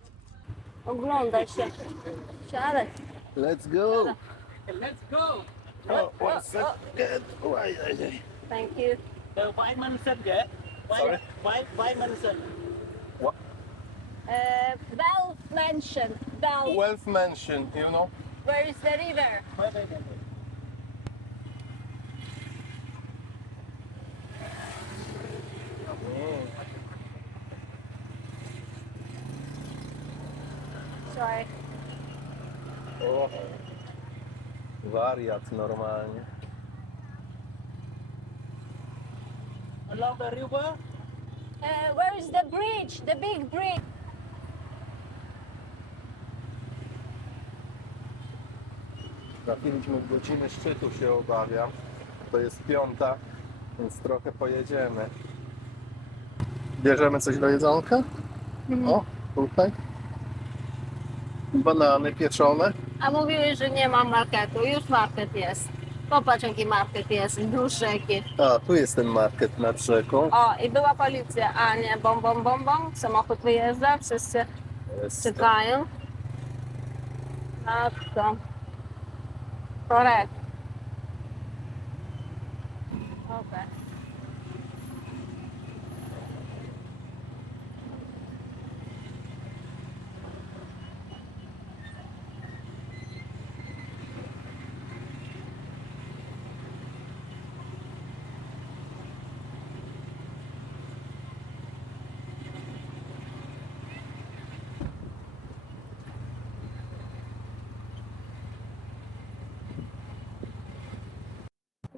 Oglądaj się. Siadaj. Let's go! Let's go. Oh, one second. Thank you. Why Manson get? Why Manson? Bell Mansion. Bell. Wealth Mansion, you know? Where is the river? Sorry. O, wariat normalnie. Along the river? Where is the bridge? The big bridge. Trafiliśmy w godziny szczytu, się obawiam. To jest 5, więc trochę pojedziemy. Bierzemy coś do jedzonka? O, tutaj. Banany pieczone. A mówiłeś, że nie ma marketu. Już market jest. Popatrz, jaki market jest. Duży jaki. A, tu jest ten market nad rzeką. O, i była policja. A nie, bom, bom, bom, bom. Samochód wyjeżdża, wszyscy Jest. czekają. A to. Korekt. Okej.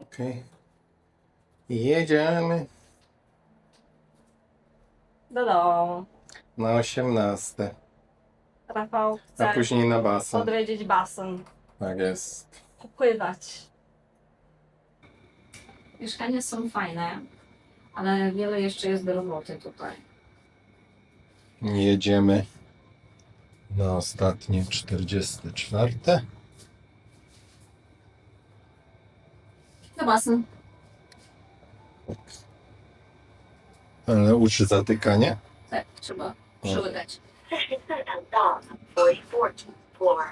Okej. Jedziemy Do domu. na 18, Rafał a chce później na basen. odwiedzić basen. Tak jest. Popływać. Mieszkania są fajne, ale wiele jeszcze jest do roboty tutaj. Jedziemy na ostatnie 44. Na basen. Ale uszy zatyka, nie? Tak, trzeba przyłykać. 33 and down, 44th floor.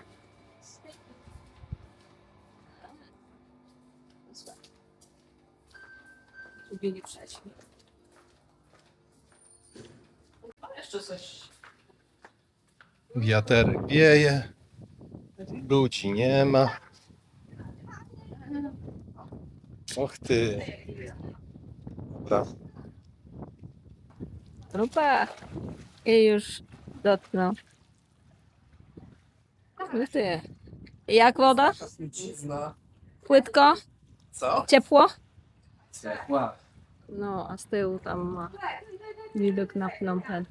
Lubię przejść. Jeszcze coś. Wiaterek wieje. Ludzi nie ma. Och ty. Dobra. Trupa. I już dotknął. No ty. Jak woda? Płytko? Co? Ciepło? No, a z tyłu tam ma widok na Phnom Penh.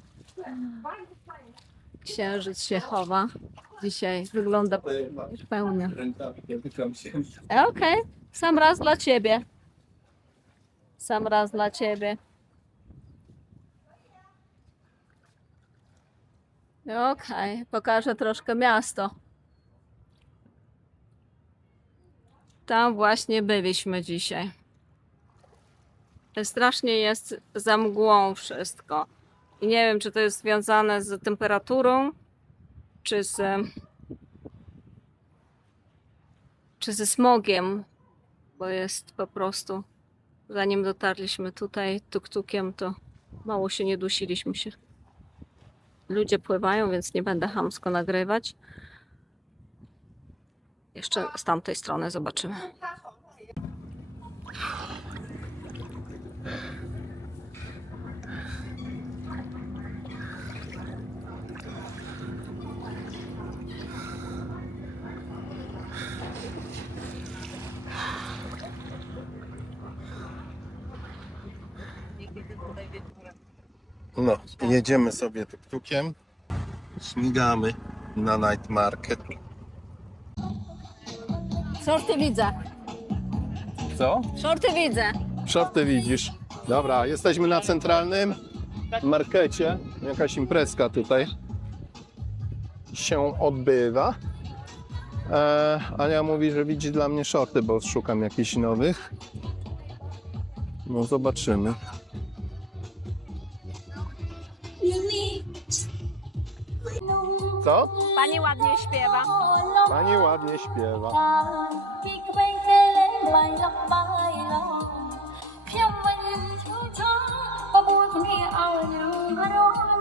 Księżyc się chowa. Dzisiaj wygląda pełnia. Okej, sam raz dla ciebie. Sam raz dla ciebie. Okej, pokażę troszkę miasto. Tam właśnie byliśmy dzisiaj. Strasznie jest za mgłą wszystko. I nie wiem, czy to jest związane z temperaturą, czy ze smogiem, bo jest po prostu, zanim dotarliśmy tutaj tuk-tukiem, to mało się nie dusiliśmy się. Ludzie pływają, więc nie będę chamsko nagrywać. Jeszcze z tamtej strony zobaczymy. No, jedziemy sobie tuk-tukiem. Śmigamy na night market. Shorty widzę. Co? Shorty widzę. Shorty widzisz. Dobra, jesteśmy na centralnym markecie. Jakaś imprezka tutaj się odbywa. Ania mówi, że widzi dla mnie shorty, bo szukam jakichś nowych. No zobaczymy. Co? Pani ładnie śpiewa. Pani ładnie śpiewa. ខ្ញុំវិញឈូឆាបបួលគ្នាឲ្យរឿងរន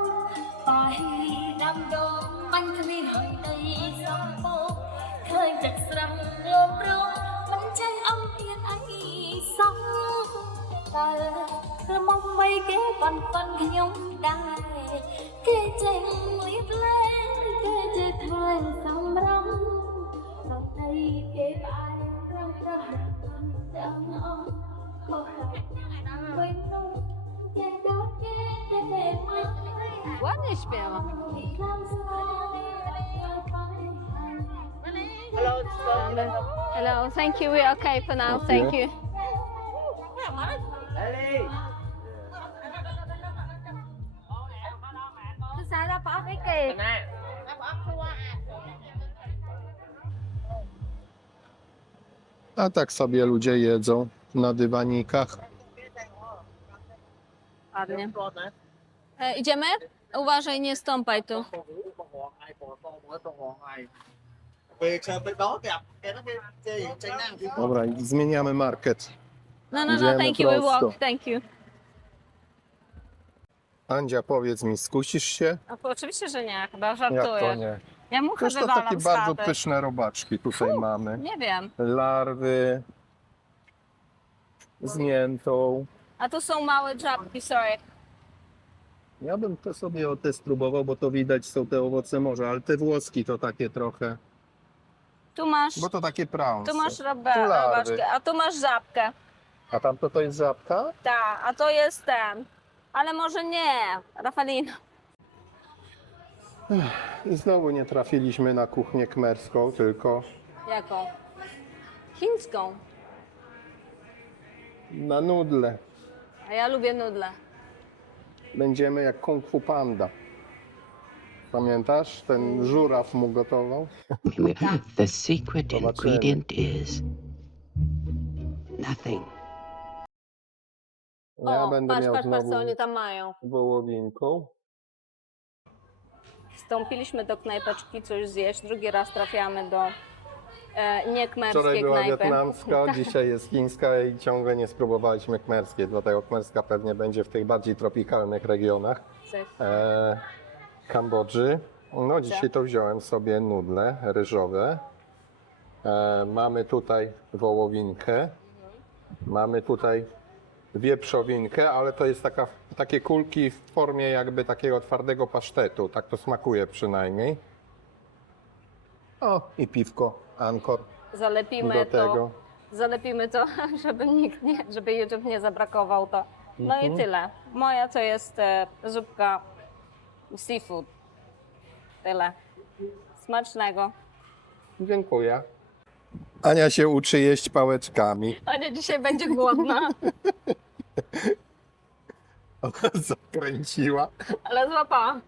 បាយដាំដងបាញ់គ្នាហើយដីសំពោឃើញទឹកស្រឹងលោមរងមិនចេះអំពីអីសោះតើក្រមុំមិនគេបានខ្ញុំដែរគេចេះលៀបលែងគេចេះធ្វើសម្រំទៅដីគេបានរំរំទាំងអស់ Ładnie śpiewa. Hello, thank you. We're okay for now. Thank you. A tak sobie ludzie jedzą na dywanikach. Ładnie. Idziemy? Uważaj, nie stąpaj tu. Dobra, zmieniamy market. No, Idziemy thank you. We prosto. walk. Thank you. Andzia, powiedz mi, skusisz się? Oczywiście, że nie, chyba Jak to żartuję. nie? Ja muchę Przecież to wywalam takie z bardzo chaty. pyszne robaczki tutaj mamy. Nie wiem. Larwy z miętą. A tu są małe żabki, sorry. Ja bym to sobie spróbował, bo to widać są te owoce morza, ale te włoski to takie trochę, Tu masz, bo to takie prawne. tu masz larwy. robaczkę, a tu masz żabkę. A tamto to jest żabka? Tak, a to jest ten. Ale może nie, Rafalina. I znowu nie trafiliśmy na kuchnię kmerską, tylko Jaką? Chińską. na nudle. A ja lubię nudle. Będziemy jak Kung Fu Panda. Pamiętasz? Ten żuraw mu gotował. The secret Zobaczymy. ingredient is nothing. Ja O, będę patrz, miał patrz, patrz, znowu co oni tam mają. wołowinką. Wstąpiliśmy do knajpeczki coś zjeść, drugi raz trafiamy do Wczoraj niekmerskiej była knajpy. wietnamska, dzisiaj jest chińska i ciągle nie spróbowaliśmy kmerskiej, dlatego kmerska pewnie będzie w tych bardziej tropikalnych regionach Kambodży. No dzisiaj to wziąłem sobie nudle ryżowe. Mamy tutaj wołowinkę. Mamy tutaj wieprzowinkę, ale to jest takie kulki w formie jakby takiego twardego pasztetu. Tak to smakuje przynajmniej. O, i piwko Ankor Zalepimy do to, tego. zalepimy to, żeby nikt nie, żeby YouTube nie zabrakował to. No i tyle. Moja to jest zupka seafood. Tyle. Smacznego. Dziękuję. Ania się uczy jeść pałeczkami. Ania dzisiaj będzie głodna, Ona zakręciła. ale złapała.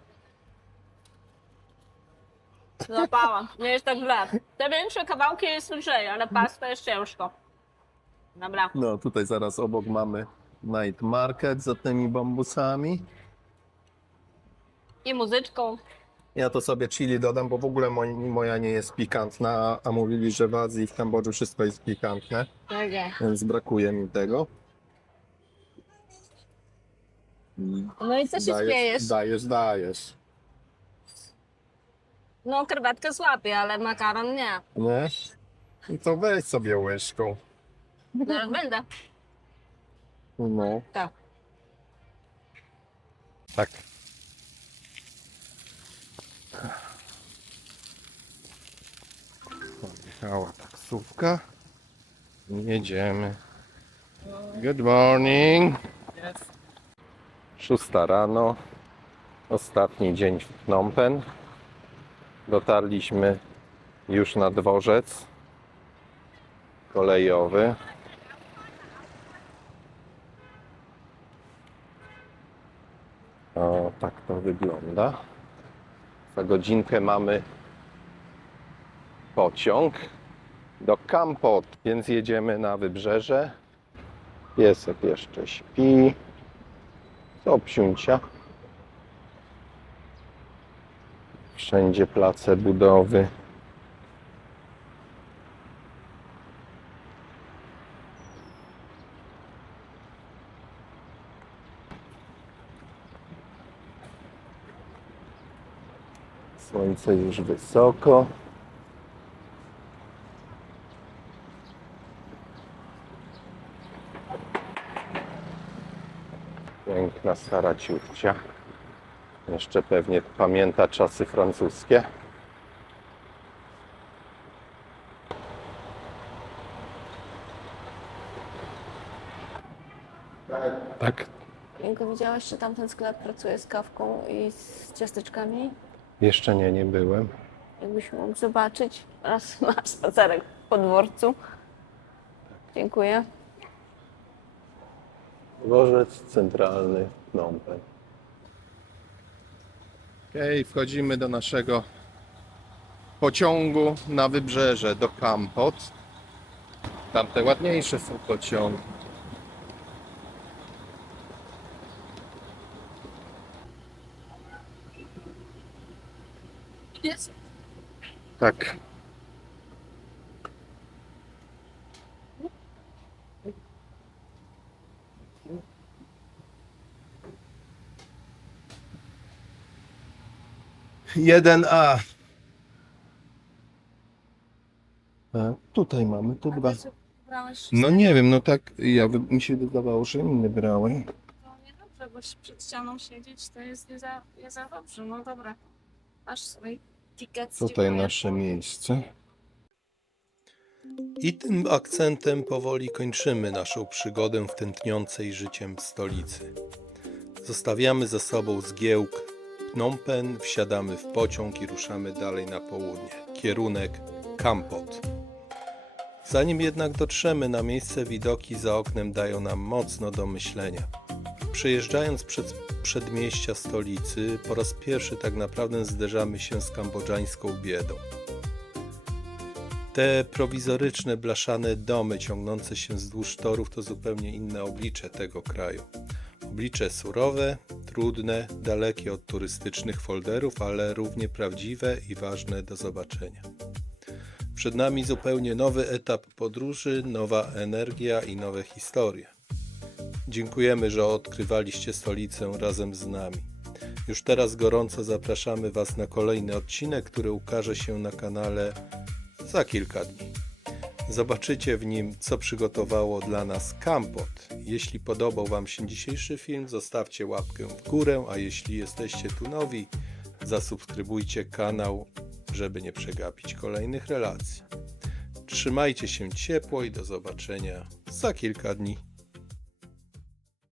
Złapała. Nie jest tak źle. Te większe kawałki jest lżej, ale pasta jest ciężko. Dobra. No tutaj zaraz obok mamy night market za tymi bambusami. I muzyczką. Ja to sobie chili dodam, bo w ogóle moja nie jest pikantna, a mówili, że w Azji i w Kambodży wszystko jest pikantne, Tak jest. więc brakuje mi tego. No i co się śmiejesz? Dajesz. No krewetkę złapię, ale makaron nie. Nie? No to weź sobie łyżką. Zaraz będę. No. Tak. Tak. Podjechała taksówka. Jedziemy. Good morning. 6 rano. Ostatni dzień w Phnom Penh. Dotarliśmy już na dworzec kolejowy. O, tak to wygląda. Za godzinkę mamy pociąg do Kampot, więc jedziemy na wybrzeże. Piesek jeszcze śpi. Co psiuncia? Wszędzie place budowy. Słońce już wysoko. Piękna stara ciuchcia. Jeszcze pewnie pamięta czasy francuskie. Tak, Janko, widziałaś, że tamten sklep pracuje z kawką i z ciasteczkami? jeszcze nie byłem. Jakbyś mógł zobaczyć. Raz na spacerek po dworcu. Dziękuję. Dworzec centralny Phnom Penh. Okej, wchodzimy do naszego pociągu na wybrzeże do Kampot. Tamte ładniejsze są pociągi. Jest. Tak. Jeden A. Tutaj mamy te dwa. Brałeś No nie wiem, no tak mi się wydawało, że inny brałem. to niedobrze, bo przed ścianą siedzieć to jest nie za dobrze. No dobra. Masz swój ticket. Tutaj dziękuję. nasze miejsce. I tym akcentem powoli kończymy naszą przygodę w tętniącej życiem stolicy. Zostawiamy za sobą zgiełk Phnom Penh, wsiadamy w pociąg i ruszamy dalej na południe. Kierunek Kampot. Zanim jednak dotrzemy na miejsce, widoki za oknem dają nam mocno do myślenia. Przejeżdżając przez przedmieścia stolicy, po raz pierwszy tak naprawdę zderzamy się z kambodżańską biedą. Te prowizoryczne, blaszane domy ciągnące się wzdłuż torów to zupełnie inne oblicze tego kraju. Oblicze surowe, trudne, dalekie od turystycznych folderów, ale równie prawdziwe i ważne do zobaczenia. Przed nami zupełnie nowy etap podróży, nowa energia i nowe historie. Dziękujemy, że odkrywaliście stolicę razem z nami. Już teraz gorąco zapraszamy Was na kolejny odcinek, który ukaże się na kanale za kilka dni. Zobaczycie w nim, co przygotowało dla nas Kampot. Jeśli podobał Wam się dzisiejszy film, zostawcie łapkę w górę, a jeśli jesteście tu nowi, zasubskrybujcie kanał, żeby nie przegapić kolejnych relacji. Trzymajcie się ciepło i do zobaczenia za kilka dni.